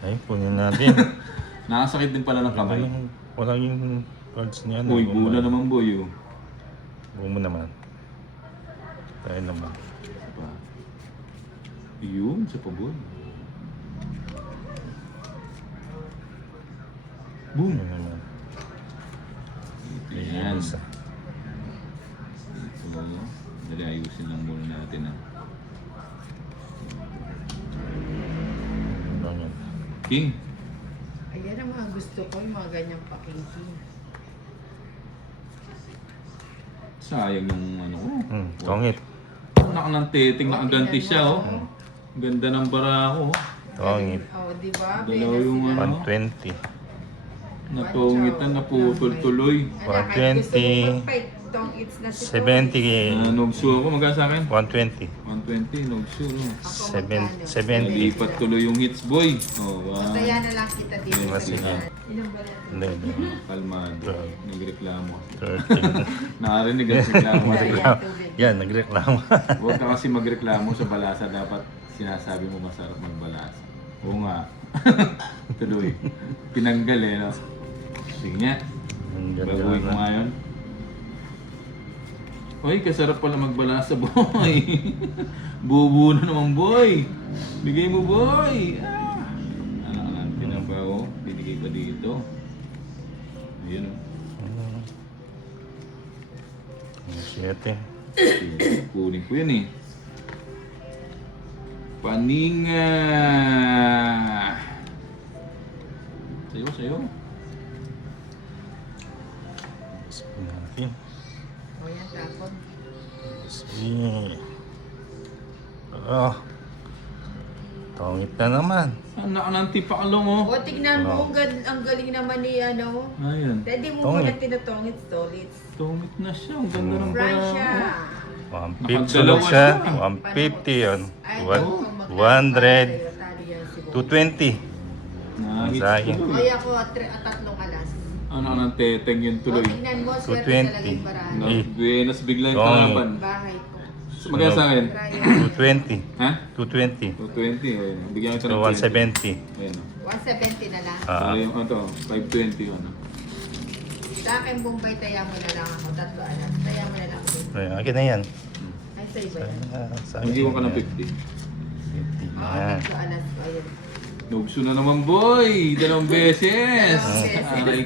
Ay, punin natin. Nakasakit din pala ng kamay. Wala yung cards niya. Uy, bula naman boy. Bumo naman. Tayo naman. Diba? Yun, sa pabon. Boom! Yun naman. Ayan. Isa. So, dali ayusin lang muna natin ah. Ano yan? King! Ayan ang mga gusto ko, yung mga ganyang paking-king. Sayang yung ano ko. Tongit. Anak ng teting, nakaganti siya oh. Ganda ng bara ko. Tongit. Oh, di ba? Dalaw yung ano. 120. Natungitan, naputol-tuloy. 120. Tong-its na si 70. Nogsu ako, magkano sa akin? 120. 120, nogsu no. 70. Nalipat tuloy yung hits boy. Oh, wow. Mataya na lang kita dito. Hindi, sige. Ilang ba yan? Hindi, hindi. Kalmado. Nagreklamo. 30. Nakarinig ang reklamo. Yan, nagreklamo. Huwag ka kasi magreklamo sa balasa. Dapat sinasabi mo masarap magbalasa. Oo nga. Tuloy. Pinanggal eh, no? Sige nga. Baguhin ko nga yun. Uy, kasarap pala magbalasa, boy. Bubu na naman, boy. Bigay mo, boy. Ah. Ano ka lang, pinabaw. Binigay pa dito. Ayun, oh. 7. Kunin ko yan eh. Paninga. Sayo, sayo. Sabi natin. O yan, tapon. Sige. Tongit na naman. Anak ng tipakalong oh. O, tignan mo, ang galing naman ni ano. Ayan. Pwede mo Tongit. muna tinatongit solid. Tumit na siya. Ang ganda ng Francia. bara. 150 sulog siya. 150 yun. 100. 220. Nahit Sa akin. tuloy. Ay ako, tatlong alas. Ano ng teteng yun O, tuloy. tignan mo, swerte 220. talaga yung barahan. No, Buenas bigla yung Tongit. kalaban. Bahay ko. Magkano sa akin? Ryan. 220. Ha? 220. 220. Ayun. Bigyan kita So, ng 170. 20. Ayun. 170 na lang. So, yung ano to, 520 yun. Ano. Sa akin, Bombay, taya mo na lang ako. Tatlo alas. Taya mo na lang ako. Ayun, akin na yan. Ay, sa iba yan. Sa akin Mag-iwan ka ng yan. 50. 50 Oo, na. tatlo alas ko. Ayun. Nobsu na naman boy! Dalawang beses! Dalawang beses. Aray